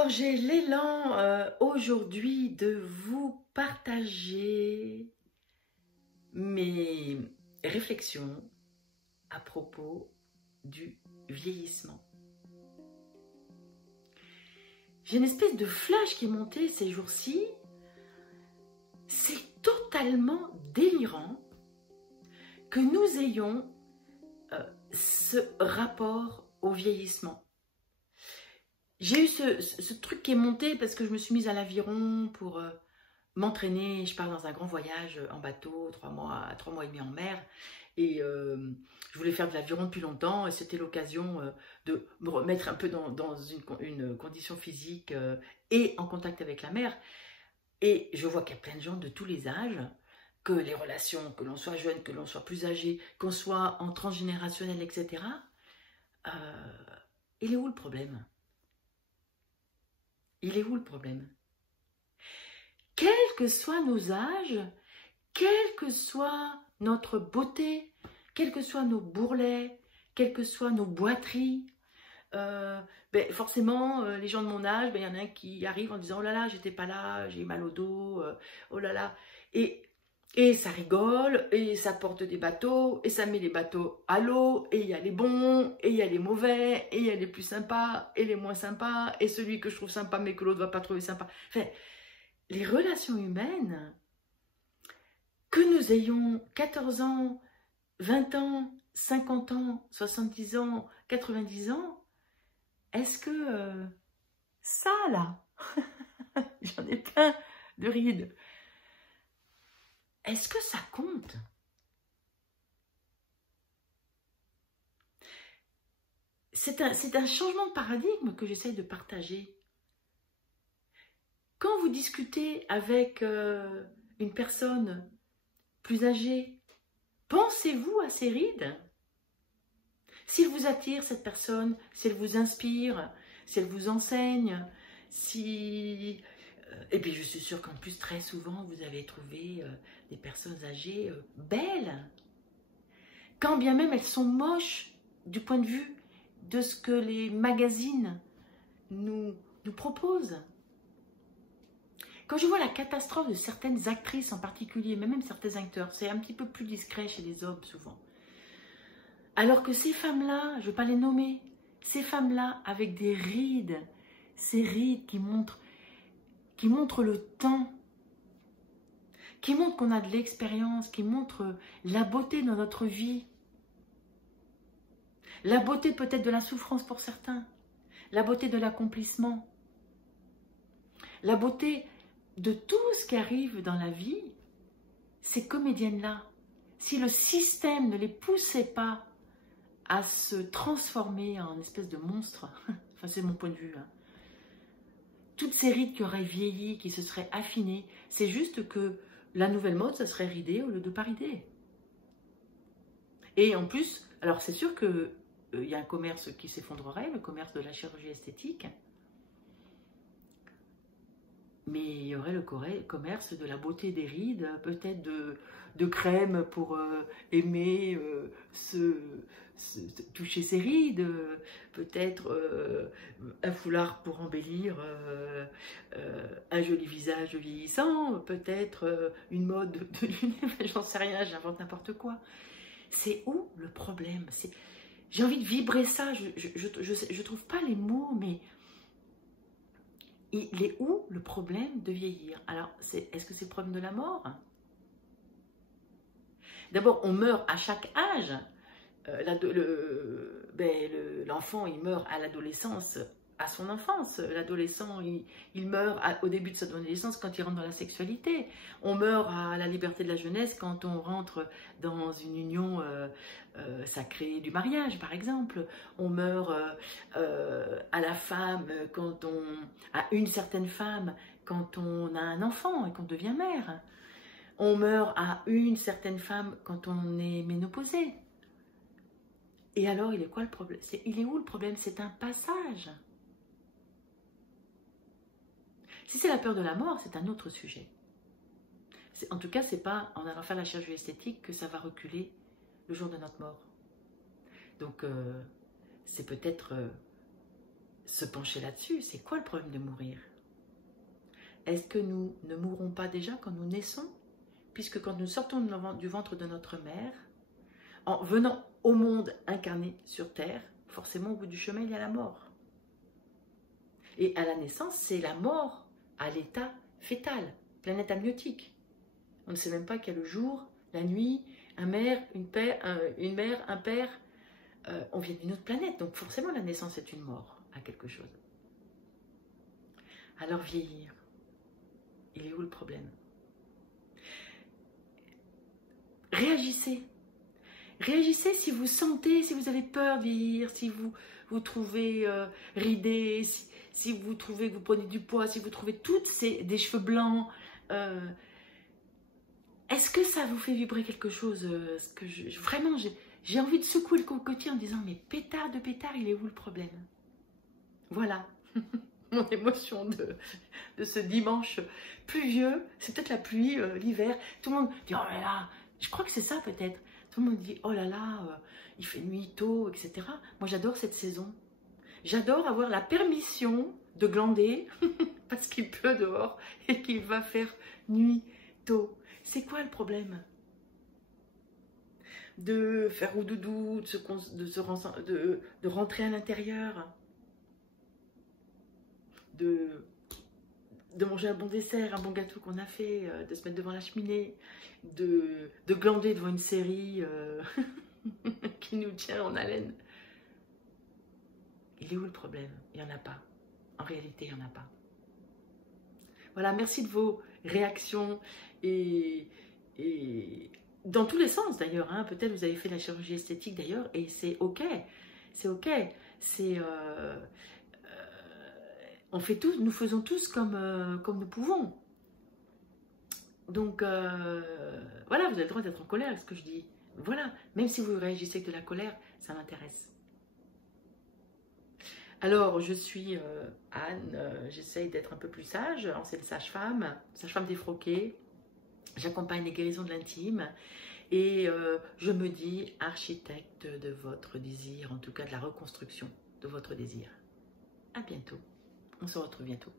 Alors, j'ai l'élan aujourd'hui de vous partager mes réflexions à propos du vieillissement. J'ai une espèce de flash qui est monté ces jours-ci. C'est totalement délirant que nous ayons ce rapport au vieillissement. J'ai eu ce truc qui est monté parce que je me suis mise à l'aviron pour m'entraîner. Je pars dans un grand voyage en bateau, 3 mois et demi en mer. Et je voulais faire de l'aviron depuis longtemps et c'était l'occasion de me remettre un peu dans une condition physique et en contact avec la mer. Et je vois qu'il y a plein de gens de tous les âges, que les relations, que l'on soit jeune, que l'on soit plus âgé, qu'on soit en transgénérationnel, etc. Il est où le problème ? Il est où le problème? Quels que soient nos âges, quelle que soit notre beauté, quels que soient nos bourrelets, quelles que soient nos boiteries, forcément, les gens de mon âge, il y en a un qui arrive en disant « Oh là là, j'étais pas là, j'ai mal au dos, oh là là ». Et ça rigole, et ça porte des bateaux, et ça met les bateaux à l'eau, et il y a les bons, et il y a les mauvais, et il y a les plus sympas, et les moins sympas, et celui que je trouve sympa, mais que l'autre ne va pas trouver sympa. Enfin, les relations humaines, que nous ayons 14 ans, 20 ans, 50 ans, 70 ans, 90 ans, est-ce que ça là, j'en ai plein de rides, est-ce que ça compte? C'est un changement de paradigme que j'essaye de partager. Quand vous discutez avec une personne plus âgée, pensez-vous à ses rides? S'il vous attire, cette personne, si elle vous inspire, si elle vous enseigne, si... Et puis je suis sûre qu'en plus, très souvent, vous avez trouvé des personnes âgées belles. Quand bien même elles sont moches du point de vue de ce que les magazines nous proposent. Quand je vois la catastrophe de certaines actrices en particulier, mais même certains acteurs, c'est un petit peu plus discret chez les hommes souvent. Alors que ces femmes-là, je ne vais pas les nommer, ces femmes-là avec des rides, ces rides qui montrent le temps, qui montrent qu'on a de l'expérience, qui montrent la beauté dans notre vie, la beauté peut-être de la souffrance pour certains, la beauté de l'accomplissement, la beauté de tout ce qui arrive dans la vie. Ces comédiennes-là, si le système ne les poussait pas à se transformer en espèce de monstre, enfin c'est mon point de vue, hein. Toutes ces rides qui auraient vieilli, qui se seraient affinées, c'est juste que la nouvelle mode, ça serait ridé au lieu de pas rider. Et en plus, alors c'est sûr qu'il y a un commerce qui s'effondrerait, le commerce de la chirurgie esthétique, mais il y aurait le commerce de la beauté des rides, peut-être de crème pour aimer toucher ses rides, peut-être un foulard pour embellir un joli visage vieillissant, peut-être une mode de lunettes, j'en sais rien, j'invente n'importe quoi. C'est où le problème? J'ai envie de vibrer ça, je trouve pas les mots, mais il est où le problème de vieillir? Alors, est-ce que c'est le problème de la mort? D'abord, on meurt à chaque âge. L'enfant, il meurt à l'adolescence, à son enfance. L'adolescent, il meurt au début de son adolescence quand il rentre dans la sexualité. On meurt à la liberté de la jeunesse quand on rentre dans une union sacrée du mariage, par exemple. On meurt à la femme, à une certaine femme, quand on a un enfant et qu'on devient mère. On meurt à une certaine femme quand on est ménopausé. Et alors, il est quoi le problème? Il est où le problème? C'est un passage. Si c'est la peur de la mort, c'est un autre sujet. En tout cas, c'est pas en allant faire la chirurgie esthétique que ça va reculer le jour de notre mort. Donc, c'est peut-être se pencher là-dessus. C'est quoi le problème de mourir? Est-ce que nous ne mourrons pas déjà quand nous naissons? Puisque quand nous sortons du ventre de notre mère, en venant au monde incarné sur Terre, forcément au bout du chemin, il y a la mort. Et à la naissance, c'est la mort à l'état fœtal, planète amniotique. On ne sait même pas quel est le jour, la nuit, une mère, un père, on vient d'une autre planète. Donc forcément, la naissance est une mort à quelque chose. Alors vieillir, il est où le problème? Réagissez. Réagissez si vous sentez, si vous avez peur de vieillir, si vous vous trouvez ridé, si vous trouvez que vous prenez du poids, si vous trouvez des cheveux blancs. Est-ce que ça vous fait vibrer quelque chose? Vraiment, j'ai envie de secouer le cocotier en disant, mais pétard de pétard, il est où le problème? Voilà. Mon émotion de ce dimanche pluvieux, c'est peut-être la pluie, l'hiver. Tout le monde dit, oh là là, je crois que c'est ça peut-être. Tout le monde dit, oh là là, il fait nuit tôt, etc. Moi, j'adore cette saison. J'adore avoir la permission de glander parce qu'il pleut dehors et qu'il va faire nuit tôt. C'est quoi le problème? De faire au doudou, de rentrer à l'intérieur, de manger un bon dessert, un bon gâteau qu'on a fait, de se mettre devant la cheminée, de glander devant une série qui nous tient en haleine. Il est où le problème? Il n'y en a pas. En réalité, il n'y en a pas. Voilà, merci de vos réactions et dans tous les sens d'ailleurs. Hein. Peut-être vous avez fait la chirurgie esthétique d'ailleurs et c'est ok. C'est ok. Nous faisons tous comme nous pouvons. Donc voilà, vous avez le droit d'être en colère avec ce que je dis. Voilà, même si vous réagissez avec de la colère, ça m'intéresse. Alors, je suis Anne, j'essaye d'être un peu plus sage, ancienne sage-femme défroquée. J'accompagne les guérisons de l'intime et je me dis architecte de votre désir, en tout cas de la reconstruction de votre désir. À bientôt, on se retrouve bientôt.